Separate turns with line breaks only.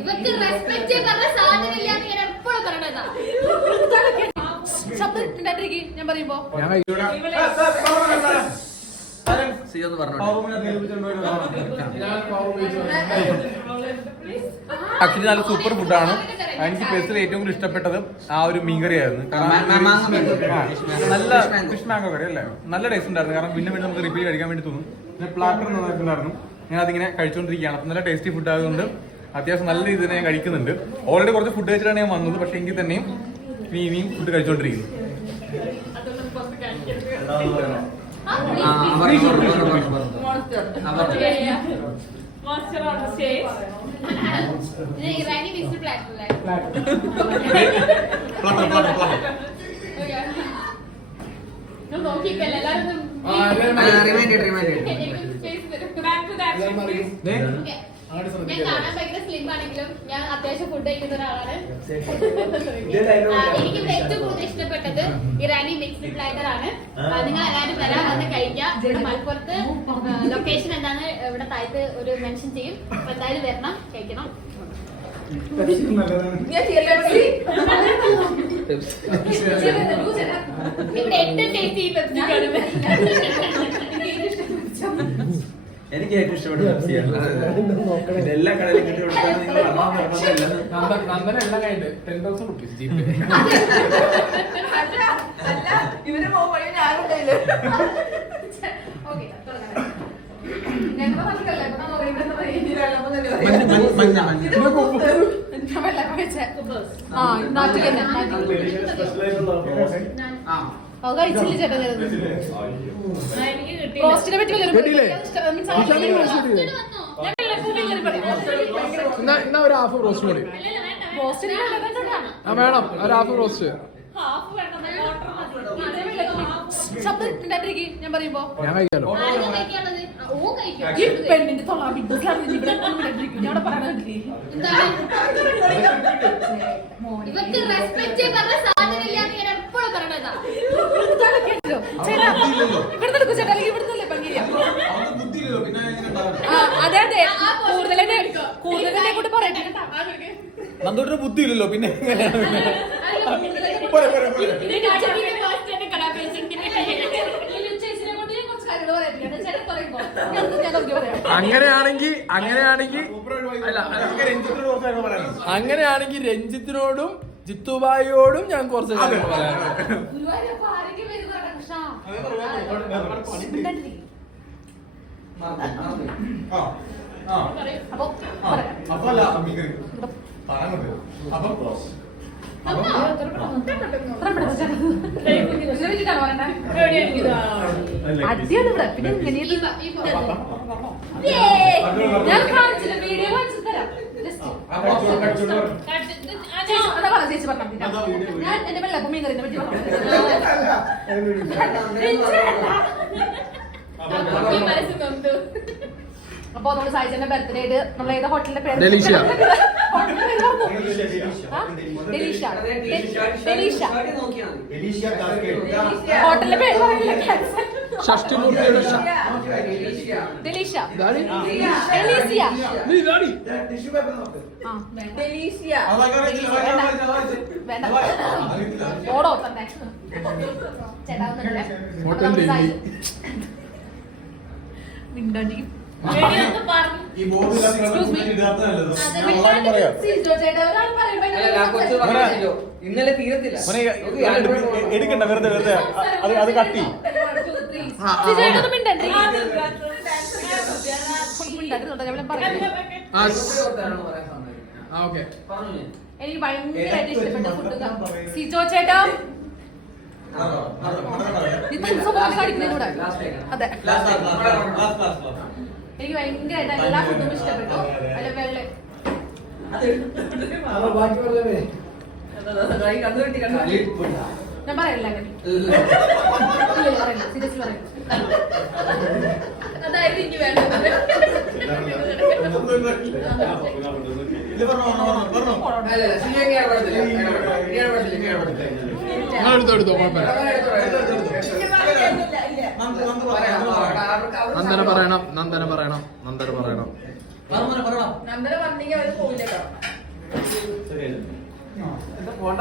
ഇവക്ക് റെസ്പെക്ട് പറഞ്ഞ സാധനമില്ല ഞാൻ എപ്പോഴും പറയണതാ. ശബ്ദം ഉണ്ടായിട്ടിരിക്കും ഞാൻ പറയുമ്പോ. ഞാൻ സി പറഞ്ഞു
ആക്ച്വലി നല്ല സൂപ്പർ ഫുഡാണ് എനിക്ക് പേസിൽ ഏറ്റവും കൂടുതൽ ഇഷ്ടപ്പെട്ടത് ആ ഒരു മീൻകറിയായിരുന്നു. മാങ്ങ നല്ല ഫിഷ് മാങ്കോ കറി അല്ലേ? നല്ല ടേസ്റ്റ് ഉണ്ടായിരുന്നു. കാരണം പിന്നെ പിന്നെ നമുക്ക് റിപ്പീറ്റ് കഴിക്കാൻ വേണ്ടി തോന്നും. പിന്നെ പ്ലാറ്റർ നന്നായിട്ടുണ്ടായിരുന്നു. ഞാൻ അതിങ്ങനെ കഴിച്ചുകൊണ്ടിരിക്കുകയാണ് അപ്പം നല്ല ടേസ്റ്റി ഫുഡ് ആയതുകൊണ്ട് അത്യാവശ്യം നല്ല രീതിയിൽ ഞാൻ കഴിക്കുന്നുണ്ട്. ഓൾറെഡി കുറച്ച് ഫുഡ് കഴിച്ചിട്ടാണ് ഞാൻ വന്നത്. പക്ഷേ എങ്കിൽ തന്നെയും ഇനി ഇനിയും ഫുഡ് കഴിച്ചുകൊണ്ടിരിക്കുന്നു ആ,
പറഞ്ഞു, ബാക്ക് ടു പറഞ്ഞു, ഞാൻ കാണാൻ ഭയങ്കര സ്ലിം ആണെങ്കിലും ഞാൻ അത്യാവശ്യം ഫുഡ് കഴിക്കുന്ന ഒരാളാണ്. എനിക്ക് ഇവിടെ ഏറ്റവും കൂടുതൽ ഇഷ്ടപ്പെട്ടത് ഇറാനി മിക്സ്ഡ് പ്ലാറ്റർ ആണ്. നിങ്ങൾ എല്ലാവരും വരാൻ വന്ന് കഴിക്കാം മലപ്പുറത്ത് ലൊക്കേഷൻ എന്താന്ന് ഇവിടെ താഴത്ത് ഒരു മെൻഷൻ ചെയ്യും. അപ്പൊ എന്തായാലും വരണം കഴിക്കണം. ഇവിടെ ഏറ്റവും ടേസ്റ്റി ഈ പെപ്സിക്കാണ്
എനിക്ക് ഏറ്റവും ഇഷ്ടപ്പെട്ട പെപ്സിയാണ് ഇത് എല്ലാ കടയിലും കിട്ടി കൊടുത്താൽ നിങ്ങൾ
ആ നാട്ടിൽ തന്നെ
ഭയങ്കര പറയും. എന്നാ ഒരു ഹാഫ് റോസ്റ്റ് കൂടി. ആ വേണം. ഒരു ഹാഫ് റോസ്റ്റ്.
ഞാൻ പറയുമ്പോ. ഞാൻ കഴിക്കാലോ? ഈ പെണ്ണിന്റെ തൊള്ള ബിഗ് ബോസ് ഇവിടെ ഇടാണ്ടിരിക്കും. ഞാൻ എന്താണ്? ഇവക്ക് റെസ്പെക്ട് പറഞ്ഞ സാധനം ഇല്ലാന്ന് ഞാൻ എപ്പോഴും പറയണതാ ചേട്ടാ ഇവിടെ നിൽക്കൂ ചേട്ടാ അല്ലെങ്കിൽ ഇവിടെ നിന്നല്ലേ ഭംഗിയില്ല ആ, അതെ കൂടെ പറയട്ടെ?
നന്ദോട്ടൊരു ബുദ്ധി ഇല്ലല്ലോ പിന്നെ. അങ്ങനെയാണെങ്കിൽ അങ്ങനെയാണെങ്കിൽ അല്ല അല്ല, അങ്ങനെയാണെങ്കിൽ രഞ്ജിത്തിനോടും ജിത്തുബായിയോടും ഞാൻ കുറച്ച് കാര്യങ്ങൾ പറയാനുണ്ട്.
അപ്പൊ?
അടിയാണ് ഇവിടെ. പിന്നെ ഞാൻ കാണിച്ചില്ല വീഡിയോ കാണിച്ചു തരാം. ഞാൻ എന്റെ വെള്ളപ്പം മീൻ കറിനെ പറ്റി പറഞ്ഞു. അപ്പൊ നമ്മൾ സായിച്ചന്റെ ബർത്ത്ഡേ ആയിട്ട് നമ്മൾ ഏത് ഹോട്ടലിന്റെ പേര് ഡെലീഷ. ഡെലീഷ്യ. ഹോട്ടലിന്റെ പേര്
ഷഷ്ടിമൂർത്തിയുടെ
വേണ്ട. ഓടോ തന്നെ.
ചേട്ടാ ഒന്നുമില്ലേ?
ഞാൻ കുറച്ച് ഇന്നലെ തീരത്തില്ല.
എടുക്കണ്ട വെറുതെ വെറുതെ അത് അത് കട്ടി.
എനിക്ക് ഭയങ്കരമായിട്ട് ഇഷ്ടപ്പെട്ട ഫുഡ് സിജോ ചേട്ടാ. അതെ
Last time. ഇവിടെ പറഞ്ഞു.
എനിക്ക് ഭയങ്കരമായിട്ട് എല്ലാ ഫുഡും ഇഷ്ടപ്പെട്ടു. അല്ല വെള്ള. ഞാൻ പറയല്ല. ഇല്ല, പറയില്ല അതായത് എനിക്ക് വേണ്ടത്.
എടുത്തോ എടുത്തോ കുഴപ്പമില്ല. നന്ദന പറയണം. നന്ദന പറയണം. നന്ദന പറയണം.
പറ, പറ, പറ.
നന്ദന പറഞ്ഞെങ്കിൽ അവർ പോണ്ട
പോണ്ട.